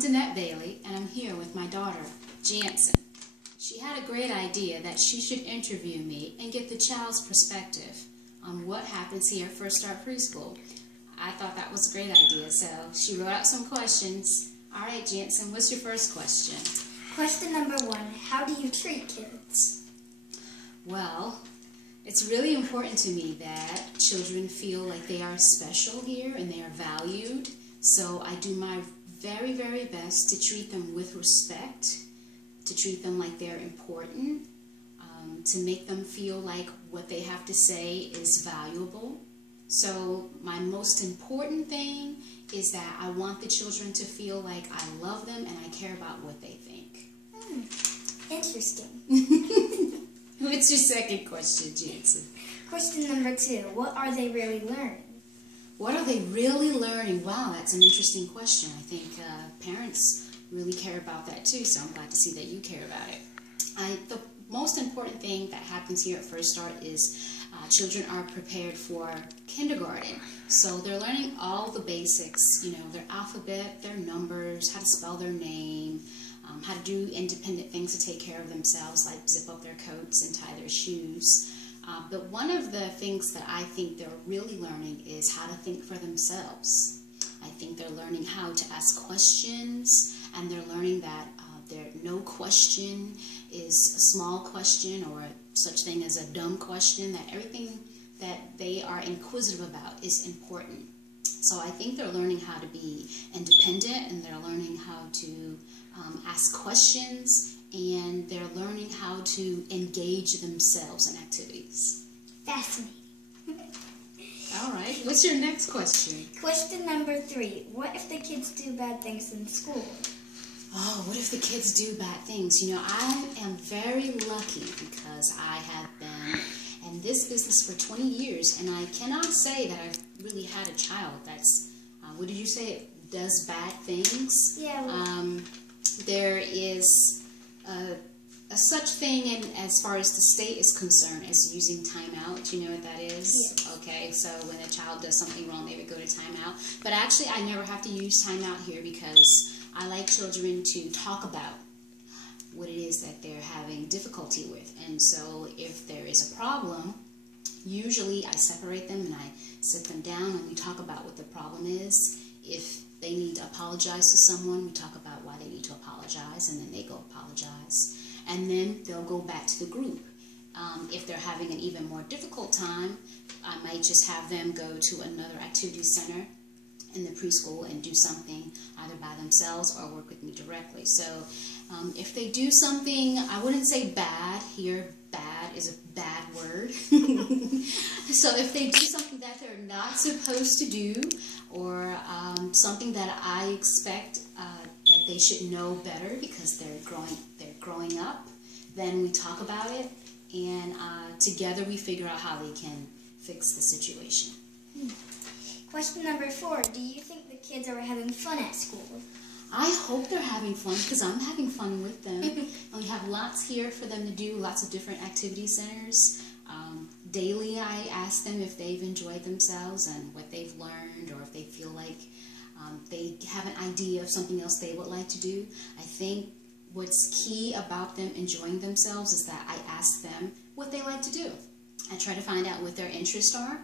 Dennette Bailey, and I'm here with my daughter, Jansen. She had a great idea that she should interview me and get the child's perspective on what happens here at First Start Preschool. I thought that was a great idea, so she wrote out some questions. All right, Jansen, what's your first question? Question number 1, how do you treat kids? Well, it's really important to me that children feel like they are special here and they are valued. So I do my very, very best to treat them with respect, to treat them like they're important, to make them feel like what they have to say is valuable. So my most important thing is that I want the children to feel like I love them and I care about what they think. Interesting. What's your second question, Jansen? Question number 2, what are they really learning? What are they really learning? Wow, that's an interesting question. I think parents really care about that too, so I'm glad to see that you care about it. The most important thing that happens here at First Start is children are prepared for kindergarten. So they're learning all the basics, you know, their alphabet, their numbers, how to spell their name, how to do independent things to take care of themselves, like zip up their coats and tie their shoes. But one of the things that I think they're really learning is how to think for themselves. I think they're learning how to ask questions, and they're learning that no question is a small question or such thing as a dumb question, that everything that they are inquisitive about is important. So I think they're learning how to be independent, and they're learning how to ask questions, and they're learning how to engage themselves in activities. Fascinating. All right, what's your next question? Question number 3, what if the kids do bad things in school? Oh, what if the kids do bad things? You know, I am very lucky because I have been in this business for 20 years, and I cannot say that I've really had a child that's, what did you say, does bad things? Yeah. There is a such thing in, as far as the state is concerned, as using timeout. You know what that is? Yes. Okay, so when a child does something wrong, they would go to timeout. But actually, I never have to use timeout here because I like children to talk about what it is that they're having difficulty with. And so if there is a problem, usually I separate them and I sit them down and we talk about what the problem is. If they need to apologize to someone, we talk about why they need to apologize, and then they go apologize. And then they'll go back to the group. If they're having an even more difficult time, I might just have them go to another activity center in the preschool and do something either by themselves or work with me directly. So if they do something, I wouldn't say bad here. Bad is a bad word. So if they do something that they're not supposed to do, or something that I expect that they should know better because they're growing up, then we talk about it, and together we figure out how they can fix the situation. Question number 4, do you think the kids are having fun at school? I hope they're having fun because I'm having fun with them. And we have lots here for them to do, lots of different activity centers. Daily I ask them if they've enjoyed themselves and what they've learned, or if they feel like they have an idea of something else they would like to do. I think what's key about them enjoying themselves is that I ask them what they like to do. I try to find out what their interests are.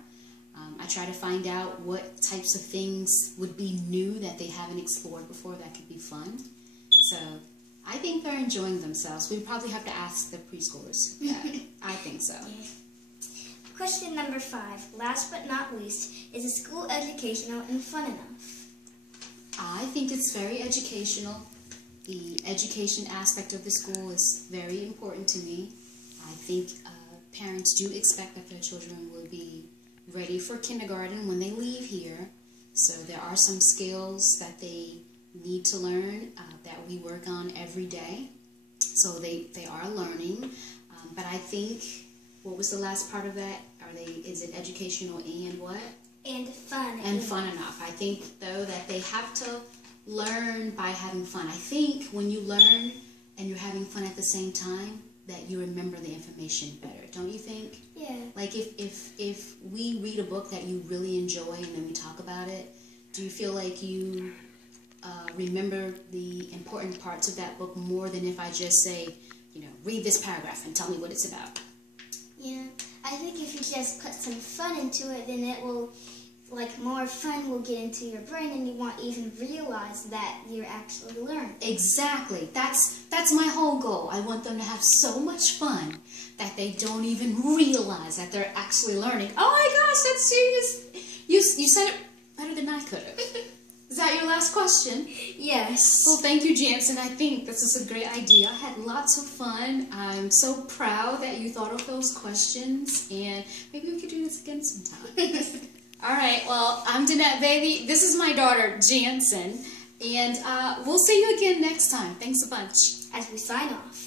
I try to find out what types of things would be new that they haven't explored before that could be fun. So I think they're enjoying themselves. We probably have to ask the preschoolers that. I think so. Yeah. Question number 5, last but not least, is the school educational and fun enough? I think it's very educational. The education aspect of the school is very important to me. I think parents do expect that their children will be ready for kindergarten when they leave here. So there are some skills that they need to learn that we work on every day. So they are learning. But I think, what was the last part of that? Is it educational and what? And fun. And fun enough. I think, though, that they have to learn by having fun. I think when you learn and you're having fun at the same time, that you remember the information better, don't you think? Yeah. Like if we read a book that you really enjoy and then we talk about it, do you feel like you remember the important parts of that book more than if I just say, read this paragraph and tell me what it's about. Yeah, I think if you just put some fun into it, then it will, more fun will get into your brain and you won't even realize that you're actually learning. Exactly. That's my whole goal. I want them to have so much fun that they don't even realize that they're actually learning. Oh my gosh, that's serious. You said it better than I could have. Is that your last question? Yes. Well, thank you, Jansen. I think this is a great idea. I had lots of fun. I'm so proud that you thought of those questions, and maybe we could do this again sometime. All right, well, I'm Dennette Bailey. This is my daughter, Jansen, and we'll see you again next time. Thanks a bunch. As we sign off.